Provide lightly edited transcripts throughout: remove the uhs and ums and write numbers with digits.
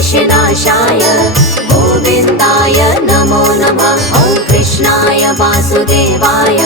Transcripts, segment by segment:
क्लेशनाशाय गोविन्दाय नमो नमः। ॐ कृष्णाय वासुदेवाय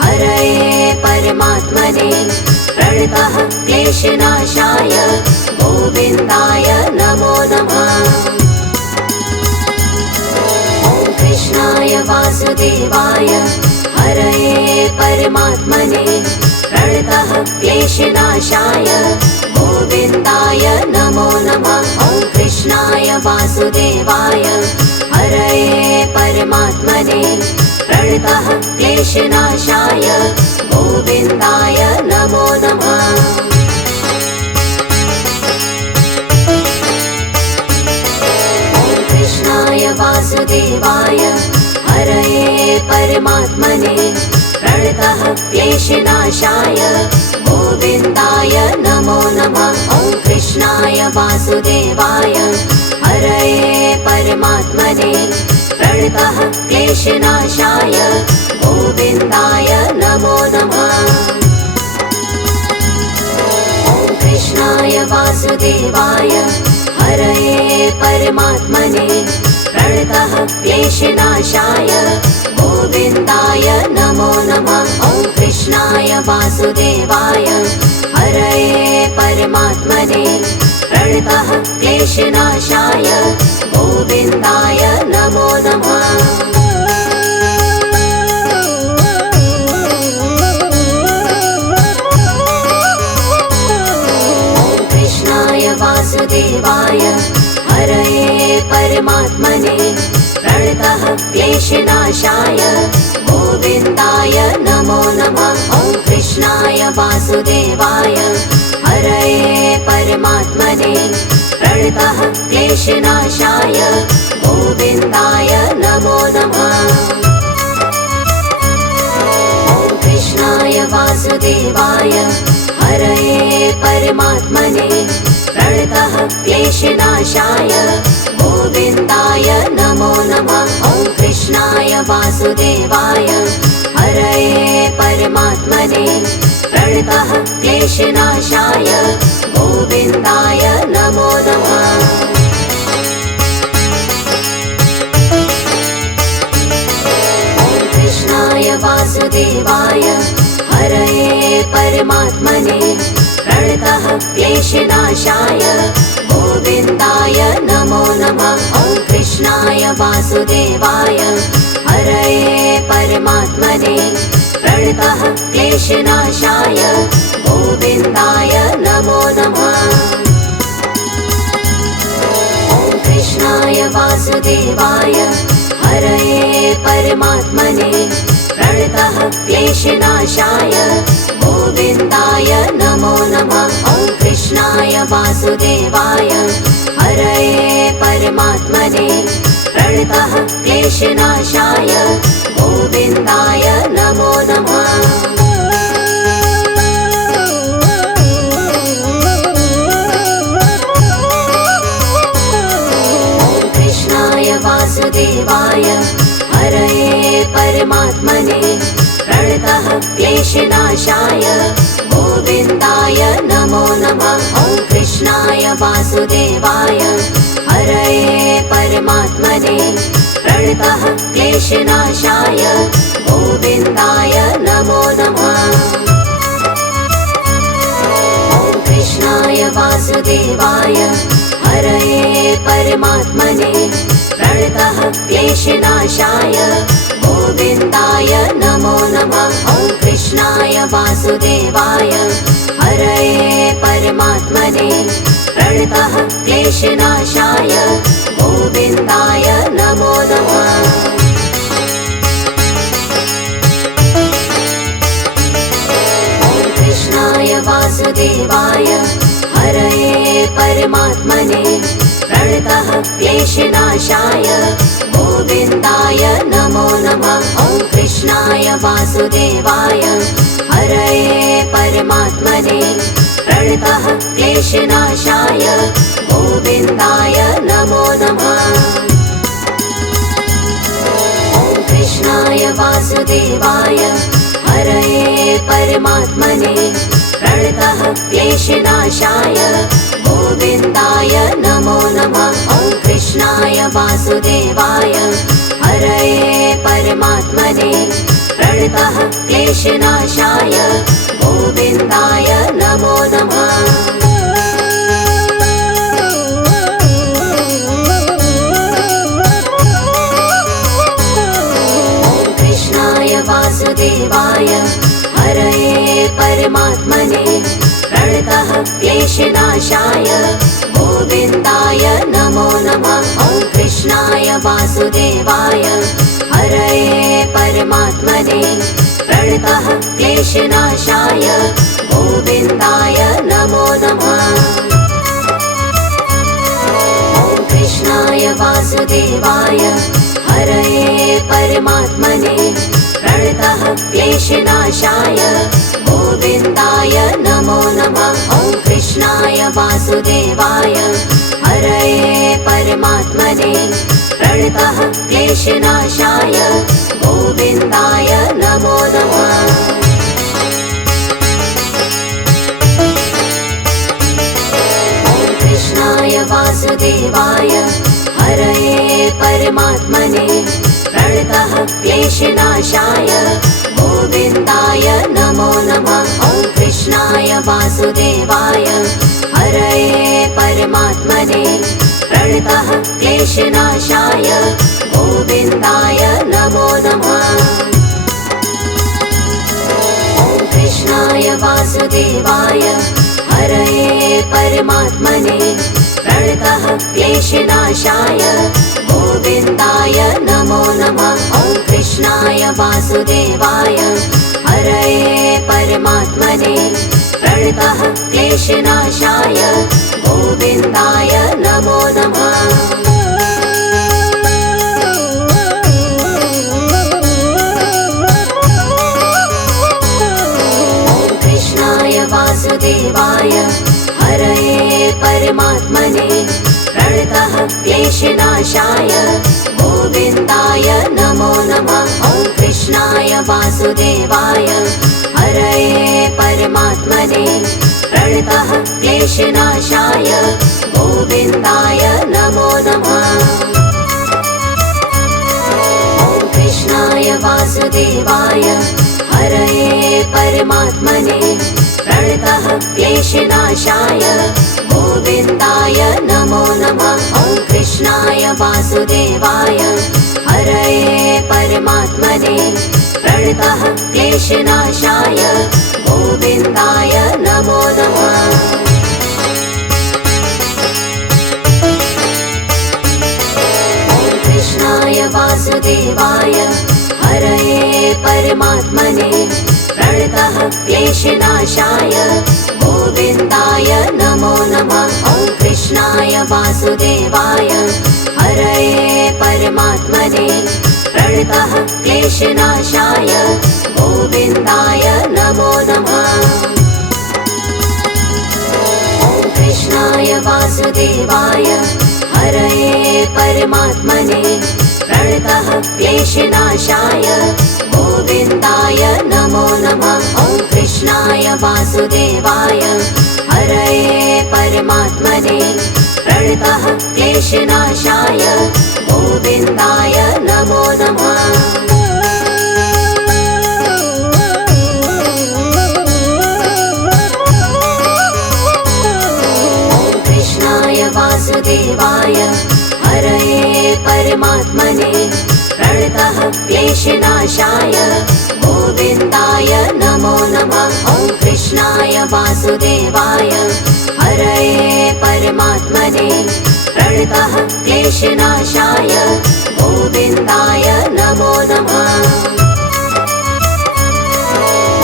हरये परमात्मने प्रणतः क्लेशनाशाय गोविन्दाय नमो नमः। ॐ कृष्णाय वासुदेवाय हरये परमात्मने प्रणतः क्लेशनाशाय गोविन्दाय नमो नमः। ॐ कृष्णाय वासुदेवाय हरये परमात्मने प्रणतः क्लेशनाशाय गोविन्दाय नमो नमः। ॐ कृष्णाय वासुदेवाय हरये परमात्मने प्रणतः क्लेशनाशाय गोविन्दाय नमो नमः। ॐ कृष्णाय वासुदेवाय हरये परमात्मने प्रणतः क्लेशनाशाय गोविन्दाय नमो नमः। ॐ कृष्णाय वासुदेवाय हरये परमात्मने प्रणतः क्लेशनाशाय गोविन्दाय नमो नमः। ॐ कृष्णाय वासुदेवाय हरये परमात्मने प्रणतः क्लेशनाशाय गोविन्दाय नमो नमः। ॐ कृष्णाय वासुदेवाय हरये परमात्मने प्रणतः क्लेशनाशाय गोविन्दाय नमो नमः। ॐ कृष्णाय वासुदेवाय हरये परमात्मने प्रणतः क्लेशनाशाय गोविन्दाय नमो नमः। ॐ कृष्णाय वासुदेवाय हरये परमात्मने प्रणतः क्लेशनाशाय गोविन्दाय नमो नमः। ॐ कृष्णाय वासुदेवाय हरये परमात्मने प्रणतः क्लेशनाशाय गोविन्दाय नमो नमः। ॐ कृष्णाय वासुदेवाय हरये परमात्मने प्रणतः क्लेशनाशाय गोविन्दाय नमो नमः। ॐ कृष्णाय वासुदेवाय हरये परमात्मने प्रणतः क्लेशनाशाय गोविन्दाय नमो नमः। ॐ कृष्णाय वासुदेवाय हरये परमात्मने प्रणतः क्लेशनाशाय गोविन्दाय नमो नमः। ॐ कृष्णाय वासुदेवाय हरये परमात्मने प्रणतः क्लेशनाशाय गोविन्दाय नमो नमः। ॐ कृष्णाय वासुदेवाय हरये परमात्मने प्रणतः क्लेशनाशाय गोविन्दाय नमो नमः। ॐ कृष्णाय वासुदेवाय हरये परमात्मने प्रणतः क्लेशनाशाय गोविन्दाय नमो नमः। ॐ कृष्णाय वासुदेवाय हरये परमात्मने प्रणतः क्लेशनाशाय गोविन्दाय नमो नमः। ॐ कृष्णाय वासुदेवाय हरये परमात्मने प्रणतः क्लेशनाशाय गोविन्दाय नमो नमः। ॐ कृष्णाय वासुदेवाय हरये परमात्मने प्रणतः क्लेशनाशाय गोविन्दाय नमो नमः। ॐ कृष्णाय वासुदेवाय हरये परमात्मने प्रणतः क्लेशनाशाय गोविन्दाय नमो नमः। ॐ कृष्णाय वासुदेवाय हरये परमात्मने प्रणतः क्लेशनाशाय गोविन्दाय नमो नमः। वासुदेवाय हरये परमात्मने प्रणतः क्लेशनाशाय गोविन्दाय नमो नमः। वासुदेवाय हरये परमात्मने प्रणतः क्लेशनाशाय गोविन्दाय नमो नमः। ॐ कृष्णाय वासुदेवाय हरये परमात्मने प्रणतः क्लेशनाशाय गोविन्दाय नमो नमः। ॐ कृष्णाय वासुदेवाय हरये परमात्मने प्रणतः क्लेशनाशाय गोविन्दाय नमो नमः। ॐ कृष्णाय वासुदेवाय हरये परमात्मने प्रणतः क्लेशनाशाय गोविन्दाय नमो नमः। ॐ कृष्णाय वासुदेवाय हरये परमात्मने प्रणतः क्लेशनाशाय गोविन्दाय नमो नमः। ॐ कृष्णाय वासुदेवाय हरये परमात्मने प्रणतः क्लेशनाशाय गोविन्दाय नमो नमः। ॐ कृष्णाय वासुदेवाय हरये परमात्मने प्रणतः क्लेशनाशाय गोविन्दाय नमो नमः। ॐ कृष्णाय वासुदेवाय हरये परमात्मने प्रणतः क्लेशनाशाय गोविन्दाय नमो नमः। ॐ कृष्णाय वासुदेवाय हरये परमात्मने प्रणतः क्लेशनाशाय गोविन्दाय नमो नमः। ॐ कृष्णाय वासुदेवाय हरये परमात्मने प्रणतः क्लेशनाशाय गोविन्दाय नमो नमः। ॐ कृष्णाय वासुदेवाय हरये परमात्मने प्रणतः क्लेशनाशाय गोविन्दाय नमो नमः। ॐ कृष्णाय वासुदेवाय हरये परमात्मने प्रणतः क्लेशनाशाय गोविन्दाय नमो नमः। ॐ कृष्णाय वासुदेवाय हरये परमात्मने प्रणतः क्लेशनाशाय गोविन्दाय नमो नमः। ॐ कृष्णाय वासुदेवाय हरये परमात्मने प्रणतः क्लेशनाशाय गोविन्दाय नमो नमः। ॐ कृष्णाय वासुदेवाय हरये परमात्मने प्रणतः क्लेशनाशाय गोविन्दाय नमो नमः। ॐ कृष्णाय वासुदेवाय हरये परमात्मने प्रणतः क्लेशनाशाय गोविन्दाय नमो नमः। ॐ कृष्णाय वासुदेवाय हरये परमात्मने प्रणतः क्लेशनाशाय गोविन्दाय नमो नमः। ॐ कृष्णाय वासुदेवाय हरये परमात्मने प्रणतः क्लेशनाशाय गोविन्दाय नमो नमः।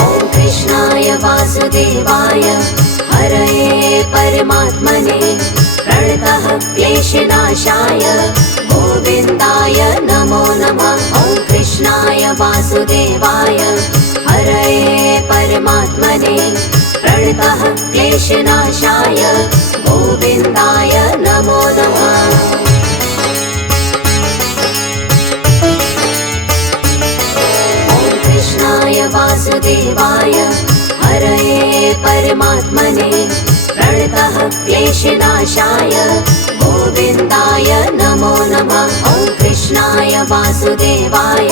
ॐ कृष्णाय वासुदेवाय हरये परमात्मने प्रणतः क्लेशनाशाय गोविन्दाय नमो नमः। ॐ कृष्णाय वासुदेवाय हरये परमात्मने प्रणतः क्लेशनाशाय गोविन्दाय नमो नमः। ॐ कृष्णाय वासुदेवाय हरये परमात्मने प्रणतः क्लेशनाशाय गोविन्दाय नमो नमः। ॐ वासुदेवाय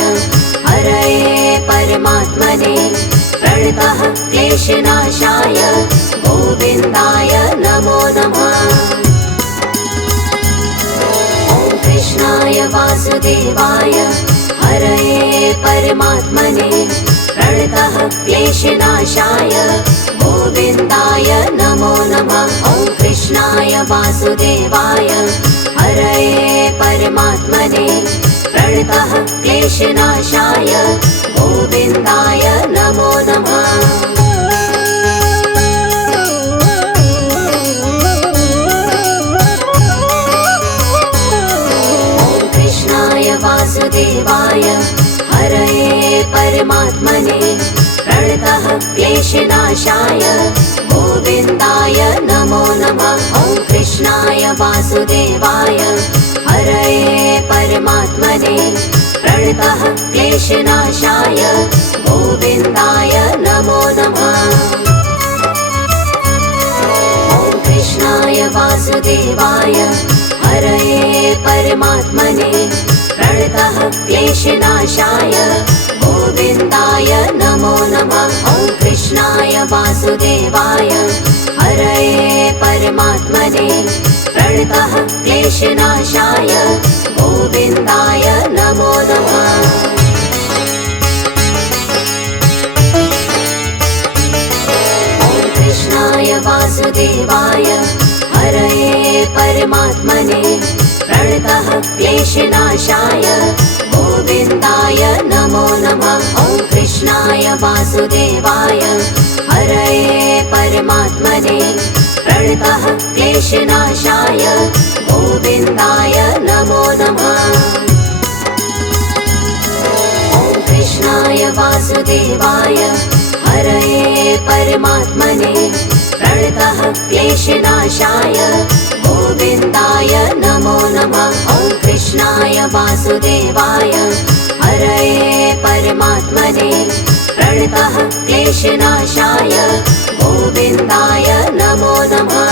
हरये परमात्मने प्रणतः क्लेशनाशाय गोविन्दाय नमो नमः। ॐ कृष्णाय वासुदेवाय हरये परमात्मने प्रणतः क्लेशनाशाय गोविन्दाय नमो नमः। ॐ कृष्णाय वासुदेवाय हरये परमात्मने प्रणतः क्लेशनाशाय गोविन्दाय नमो नमः। ॐ कृष्णाय वासुदेवाय हरये परमात्मने प्रणतः क्लेशनाशाय गोविन्दाय नमो नमः। ॐ कृष्णाय वासुदेवाय हरये परमात्मने प्रणतः क्लेशनाशाय गोविन्दाय नमो नमः। ॐ कृष्णाय वासुदेवाय हरये परमात्मने प्रणतः क्लेशनाशाय गोविन्दाय नमो नमः। ॐ कृष्णाय वासुदेवाय हरये परमात्मने प्रणतः क्लेशनाशाय गोविन्दाय नमो नमः। ॐ कृष्णाय वासुदेवाय हरये परमात्मने प्रणतः क्लेशनाशाय गोविन्दाय नमो नमः। ॐ कृष्णाय वासुदेवाय हरये परमात्मने प्रणतः क्लेशनाशाय गोविन्दाय नमो नमः। ॐ कृष्णाय वासुदेवाय हरये परमात्मने प्रणतः क्लेशनाशाय गोविन्दाय नमो नमः। ॐ कृष्णाय वासुदेवाय हरये परमात्मने प्रणतः क्लेशनाशाय गोविन्दाय नमो नमः।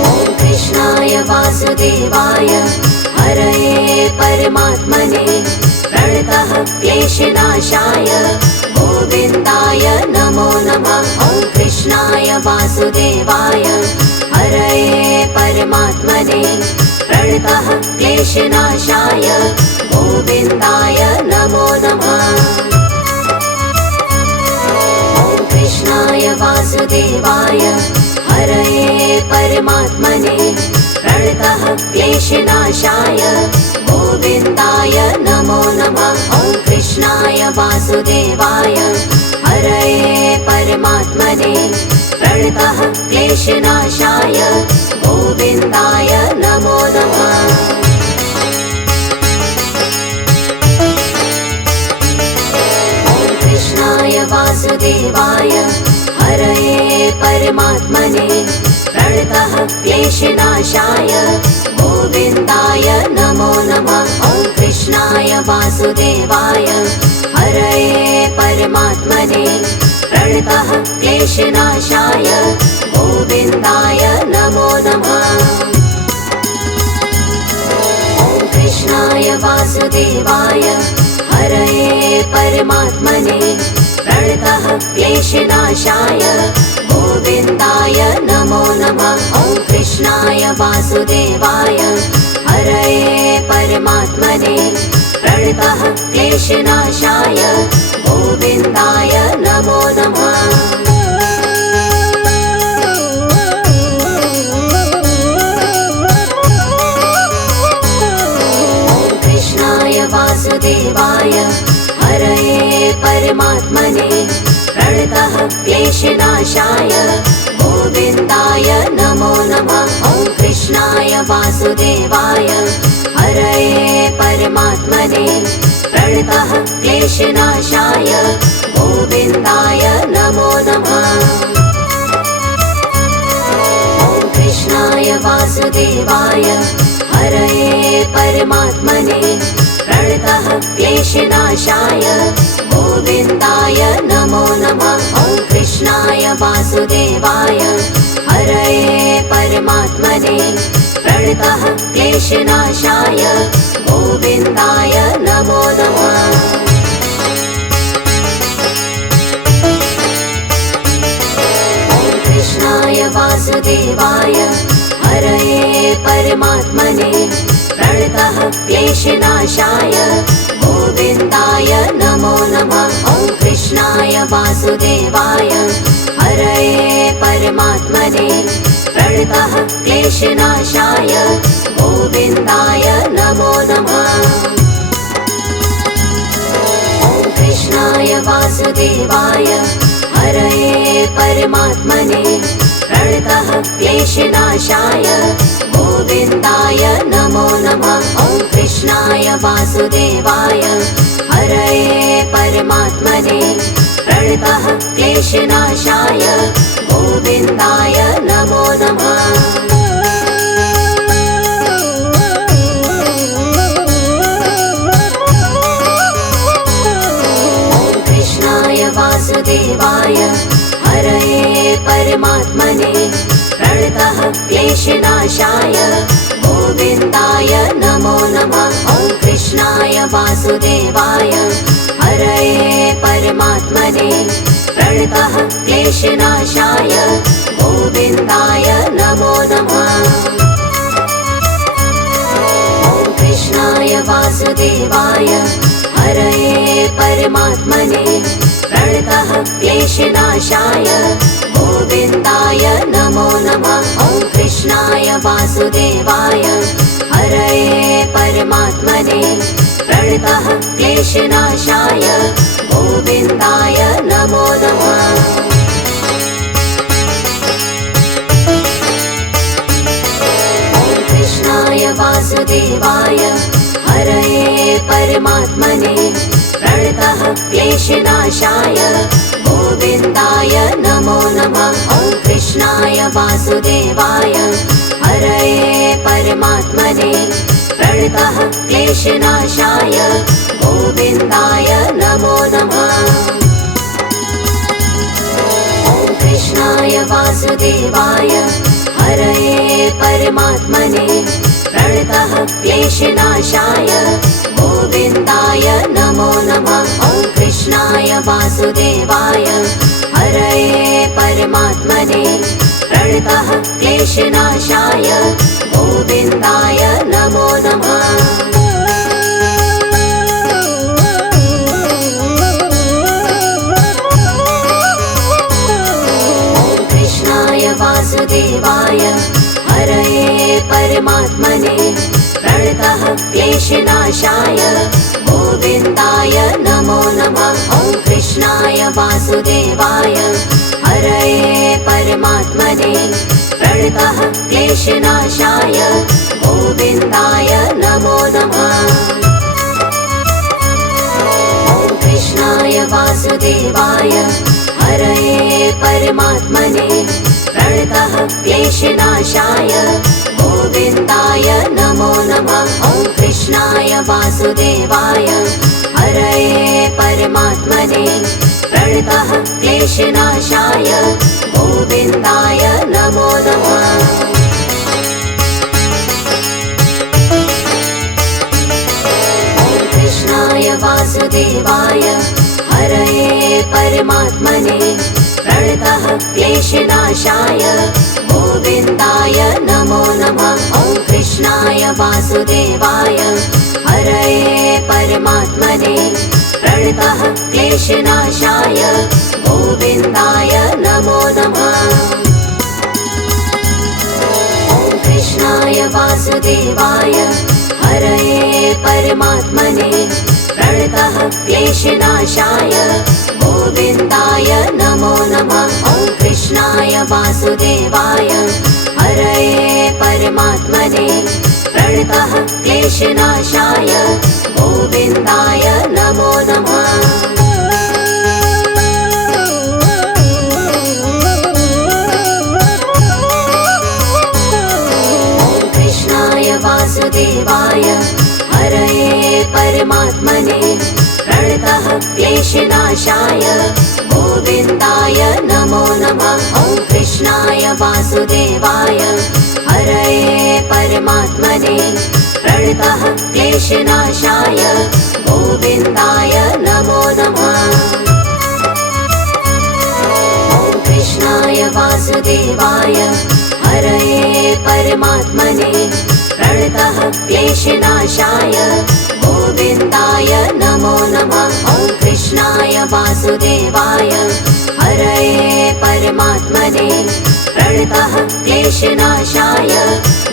ॐ कृष्णाय वासुदेवाय हरये परमात्मने प्रणतः क्लेशनाशाय गोविन्दाय नमो नमः। ॐ कृष्णाय वासुदेवाय हरये परमात्मने प्रणतः क्लेशनाशाय गोविन्दाय नमो नमः। ॐ कृष्णाय वासुदेवाय हरये परमात्मने प्रणतः क्लेशनाशाय गोविन्दाय नमो नमः। ॐ कृष्णाय वासुदेवाय हरये परमात्मने प्रणतः क्लेशनाशाय गोविन्दाय नमो नमः। ॐ कृष्णाय वासुदेवाय हरये परमात्मने प्रणतः क्लेशनाशाय गोविन्दाय नमो नमः। ॐ कृष्णाय वासुदेवाय हरये परमात्मने प्रणतः क्लेशनाशाय गोविन्दाय नमो नमः। ॐ कृष्णाय वासुदेवाय हरये परमात्मने प्रणतः क्लेशनाशाय गोविन्दाय नमो नमः। ॐ कृष्णाय वासुदेवाय हरये परमात्मने प्रणतः क्लेशनाशाय गोविन्दाय नमो नमः। ॐ कृष्णाय वासुदेवाय हरये परमात्मने प्रणतः क्लेशनाशाय गोविन्दाय नमो नमः। ॐ कृष्णाय वासुदेवाय हरये परमात्मने प्रणतः क्लेशनाशाय गोविन्दाय नमो नमः। ॐ कृष्णाय वासुदेवाय हरये परमात्मने प्रणतः क्लेशनाशाय गोविन्दाय नमो नमः। ॐ कृष्णाय वासुदेवाय हरये परमात्मने प्रणतः क्लेशनाशाय गोविन्दाय नमो नमः। कृष्णाय वासुदेवाय हरये परमात्मने प्रणतः क्लेशनाशाय गोविन्दाय नमो नमः। ॐ कृष्णाय वासुदेवाय हरये परमात्मने प्रणतः क्लेशनाशाय गोविन्दाय नमो नमः। ॐ कृष्णाय वासुदेवाय हरये परमात्मने प्रणतः क्लेशनाशाय गोविन्दाय नमो नमः। ॐ कृष्णाय वासुदेवाय हरये परमात्मने प्रणतः क्लेशनाशाय गोविन्दाय नमो नमः। वासुदेवाय हरये परमात्मने प्रणतः क्लेशनाशाय गोविन्दाय नमो नमः। ॐ कृष्णाय वासुदेवाय हरये परमात्मने प्रणतः क्लेशनाशाय गोविन्दाय नमो नमः। ॐ कृष्णाय वासुदेवाय हरये परमात्मने प्रणतः क्लेशनाशाय गोविन्दाय नमो नमः। ॐ कृष्णाय वासुदेवाय हरये परमात्मने प्रणतः क्लेशनाशाय गोविन्दाय नमो नमः। ॐ कृष्णाय वासुदेवाय हरये परमात्मने प्रणतः क्लेशनाशाय गोविन्दाय नमो नमः। ॐ कृष्णाय वासुदेवाय हरये परमात्मने प्रणतः क्लेशनाशाय गोविन्दाय नमो नमः। ॐ कृष्णाय वासुदेवाय हरये परमात्मने प्रणतः क्लेशनाशाय गोविन्दाय नमो नमः। ॐ कृष्णाय वासुदेवाय हरये परमात्मने प्रणतः क्लेशनाशाय गोविन्दाय नमो नमः। ॐ कृष्णाय वासुदेवाय हरये परमात्मने प्रणतः क्लेशनाशाय गोविन्दाय नमो नमः। ॐ कृष्णाय वासुदेवाय हरये परमात्मने प्रणतः क्लेशनाशाय गोविन्दाय नमो नमः। ॐ कृष्णाय वासुदेवाय हरये परमात्मने प्रणतः क्लेशनाशाय गोविन्दाय नमो नमः। ॐ कृष्णाय वासुदेवाय हरये परमात्मने प्रणतः क्लेशनाशाय गोविन्दाय नमो नमः। ॐ कृष्णाय वासुदेवाय हरये परमात्मने प्रणतः क्लेशनाशाय गोविन्दाय नमो नमः। ॐ कृष्णाय वासुदेवाय हरये परमात्मने प्रणतः क्लेशनाशाय गोविन्दाय नमो नमः। ॐ कृष्णाय वासुदेवाय हरये परमात्मने प्रणतः क्लेशनाशाय गोविन्दाय नमो नमः। ॐ कृष्णाय वासुदेवाय हरये परमात्मने प्रणतः क्लेशनाशाय गोविन्दाय नमो नमः। ॐ कृष्णाय वासुदेवाय हरये परमात्मने प्रणतः क्लेशनाशाय गोविन्दाय नमो नमः। कृष्णाय वासुदेवाय हरये परमात्मने प्रणतः क्लेशनाशाय गोविन्दाय नमो नमः। ॐ कृष्णाय वासुदेवाय हरये परमात्मने प्रणतः क्लेशनाशाय गोविन्दाय नमो नमः। ॐ कृष्णाय वासुदेवाय हरये परमात्मने प्रणतः क्लेशनाशाय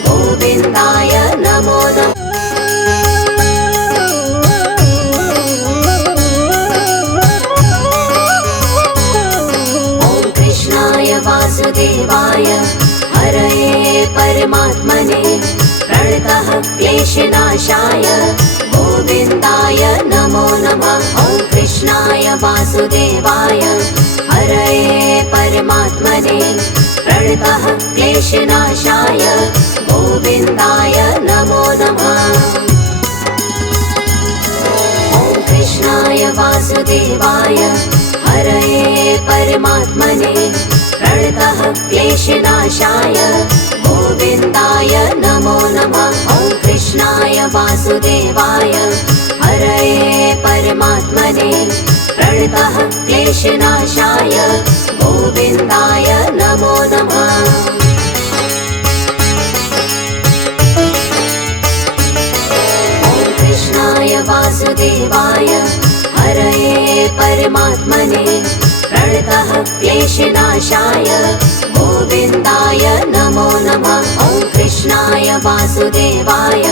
गोविन्दाय नमो नमः। ॐ कृष्णाय वासुदेवाय हरये परमात्मने प्रणतः क्लेशनाशाय गोविन्दाय नमो नमः। ॐ कृष्णाय वासुदेवाय हरये परमात्मने प्रणतः क्लेशनाशाय गोविन्दाय नमो नमः। ॐ कृष्णाय वासुदेवाय हरये परमात्मने प्रणतः क्लेशनाशाय गोविन्दाय नमो नमः। ॐ कृष्णाय वासुदेवाय हरये परमात्मने प्रणतः क्लेशनाशाय गोविन्दाय नमो नमः। ॐ कृष्णाय वासुदेवाय हरये परमात्मने प्रणतः क्लेशनाशाय गोविन्दाय नमो नमः। ॐ कृष्णाय वासुदेवाय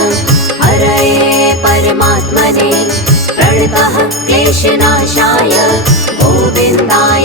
हरये परमात्मने प्रणतः क्लेशनाशाय गोविन्दाय